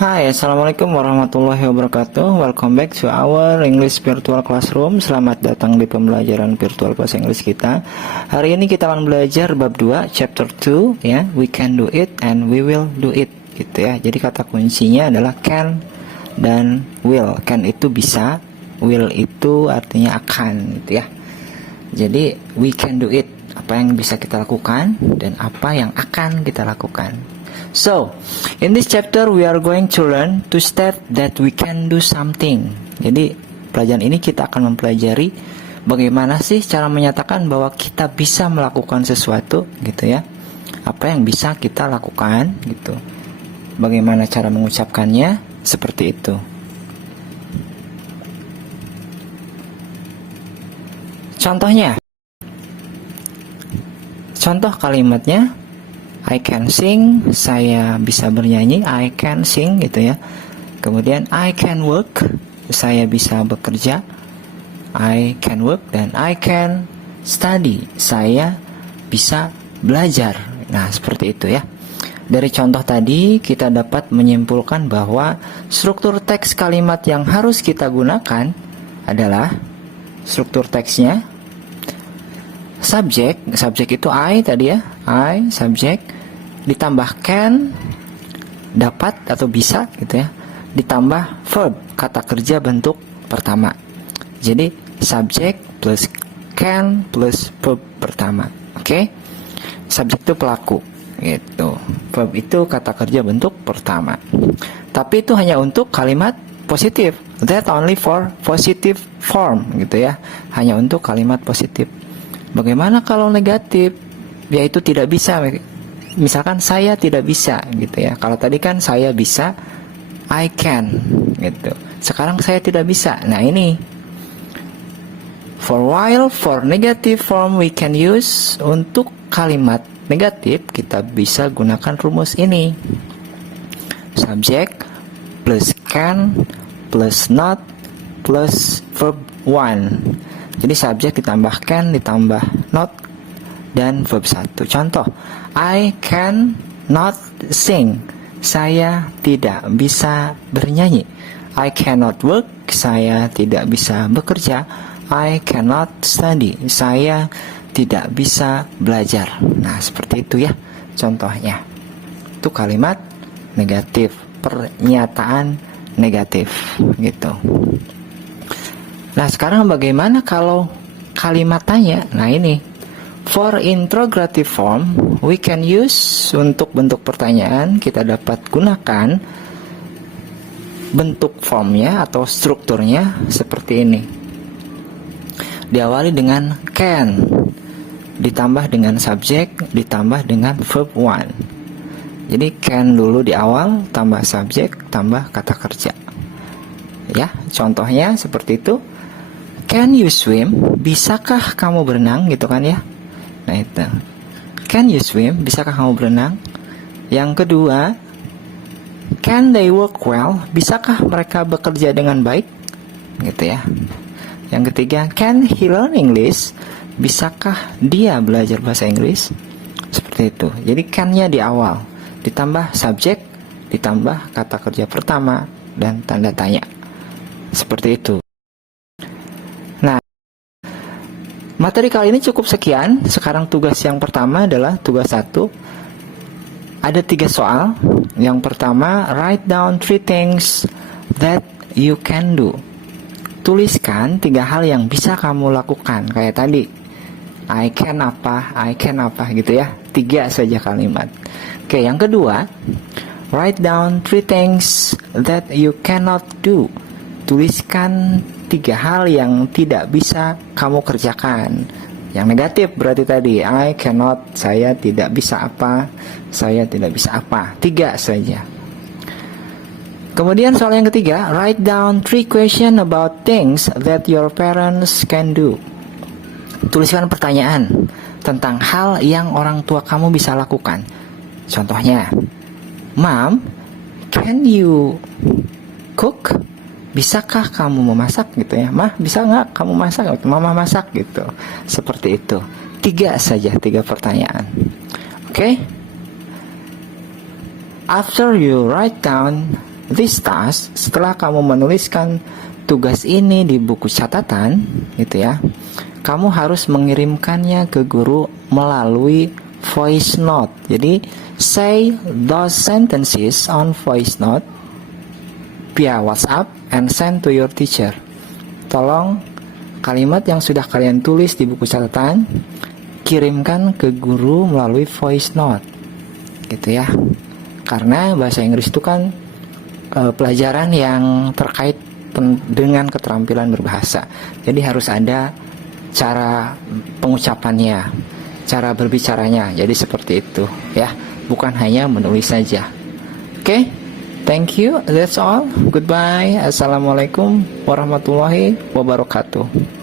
Hai, Assalamualaikum warahmatullahi wabarakatuh. Welcome back to our English Virtual Classroom. Selamat datang di pembelajaran virtual bahasa Inggris kita. Hari ini kita akan belajar bab 2, chapter 2 ya. We can do it and we will do it gitu ya. Jadi kata kuncinya adalah can dan will. Can itu bisa, will itu artinya akan gitu ya. Jadi we can do it, apa yang bisa kita lakukan dan apa yang akan kita lakukan. So, in this chapter we are going to learn to state that we can do something. Jadi, pelajaran ini kita akan mempelajari bagaimana sih cara menyatakan bahwa kita bisa melakukan sesuatu gitu ya. Apa yang bisa kita lakukan gitu. Bagaimana cara mengucapkannya, seperti itu. Contohnya. Contoh kalimatnya, I can sing, saya bisa bernyanyi, I can sing gitu ya. Kemudian I can work, saya bisa bekerja, I can work. Dan I can study, saya bisa belajar. Nah, seperti itu ya. Dari contoh tadi kita dapat menyimpulkan bahwa struktur teks kalimat yang harus kita gunakan adalah struktur teksnya subjek itu I tadi ya, I, subjek, ditambah can, dapat atau bisa gitu ya, ditambah verb, kata kerja bentuk pertama. Jadi subjek plus can plus verb pertama. Oke? Subjek itu pelaku gitu. Verb itu kata kerja bentuk pertama. Tapi itu hanya untuk kalimat positif. That only for positive form gitu ya. Hanya untuk kalimat positif. Bagaimana kalau negatif? Yaitu tidak bisa. Misalkan saya tidak bisa gitu ya. Kalau tadi kan saya bisa, I can gitu. Sekarang saya tidak bisa. Nah ini. For negative form we can use, untuk kalimat negatif kita bisa gunakan rumus ini. Subject plus can plus not plus verb 1. Jadi subjek ditambah can ditambah not dan verb 1. Contoh, I can not sing, saya tidak bisa bernyanyi. I cannot work, saya tidak bisa bekerja. I cannot study, saya tidak bisa belajar. Nah, seperti itu ya contohnya. Itu kalimat negatif, pernyataan negatif gitu. Nah, sekarang bagaimana kalau kalimat tanya? Nah, ini. For interrogative form, we can use, untuk bentuk pertanyaan, kita dapat gunakan bentuk formnya atau strukturnya seperti ini. Diawali dengan can, ditambah dengan subjek, ditambah dengan verb 1. Jadi can dulu di awal, tambah subjek, tambah kata kerja. Ya, contohnya seperti itu. Can you swim? Bisakah kamu berenang? Gitu kan ya. Nah itu. Can you swim? Bisakah kamu berenang? Yang kedua, can they work well? Bisakah mereka bekerja dengan baik? Gitu ya. Yang ketiga, can he learn English? Bisakah dia belajar bahasa Inggris? Seperti itu. Jadi can-nya di awal, ditambah subjek, ditambah kata kerja pertama dan tanda tanya. Seperti itu. Materi kali ini cukup sekian. Sekarang tugas yang pertama adalah tugas 1. Ada 3 soal. Yang pertama, write down 3 things that you can do. Tuliskan 3 hal yang bisa kamu lakukan. Kayak tadi, I can apa gitu ya. 3 saja kalimat. Oke, yang kedua, write down 3 things that you cannot do. Tuliskan 3 hal yang tidak bisa kamu kerjakan. Yang negatif berarti tadi, I cannot, saya tidak bisa apa, saya tidak bisa apa. 3 saja. Kemudian soal yang ketiga, write down 3 questions about things that your parents can do. Tuliskan pertanyaan tentang hal yang orang tua kamu bisa lakukan. Contohnya, Mom, can you cook? Bisakah kamu memasak gitu ya? Mah, bisa nggak kamu masak? Mama masak gitu. Seperti itu. 3 saja, 3 pertanyaan. Oke? After you write down this task, setelah kamu menuliskan tugas ini di buku catatan, gitu ya, kamu harus mengirimkannya ke guru melalui voice note. Jadi, say those sentences on voice note via WhatsApp and send to your teacher. Tolong kalimat yang sudah kalian tulis di buku catatan kirimkan ke guru melalui voice note, gitu ya. Karena bahasa Inggris itu kan pelajaran yang terkait dengan keterampilan berbahasa. Jadi harus ada cara pengucapannya, cara berbicaranya. Jadi seperti itu ya, bukan hanya menulis saja. Oke, thank you. That's all. Goodbye. Assalamualaikum warahmatullahi wabarakatuh.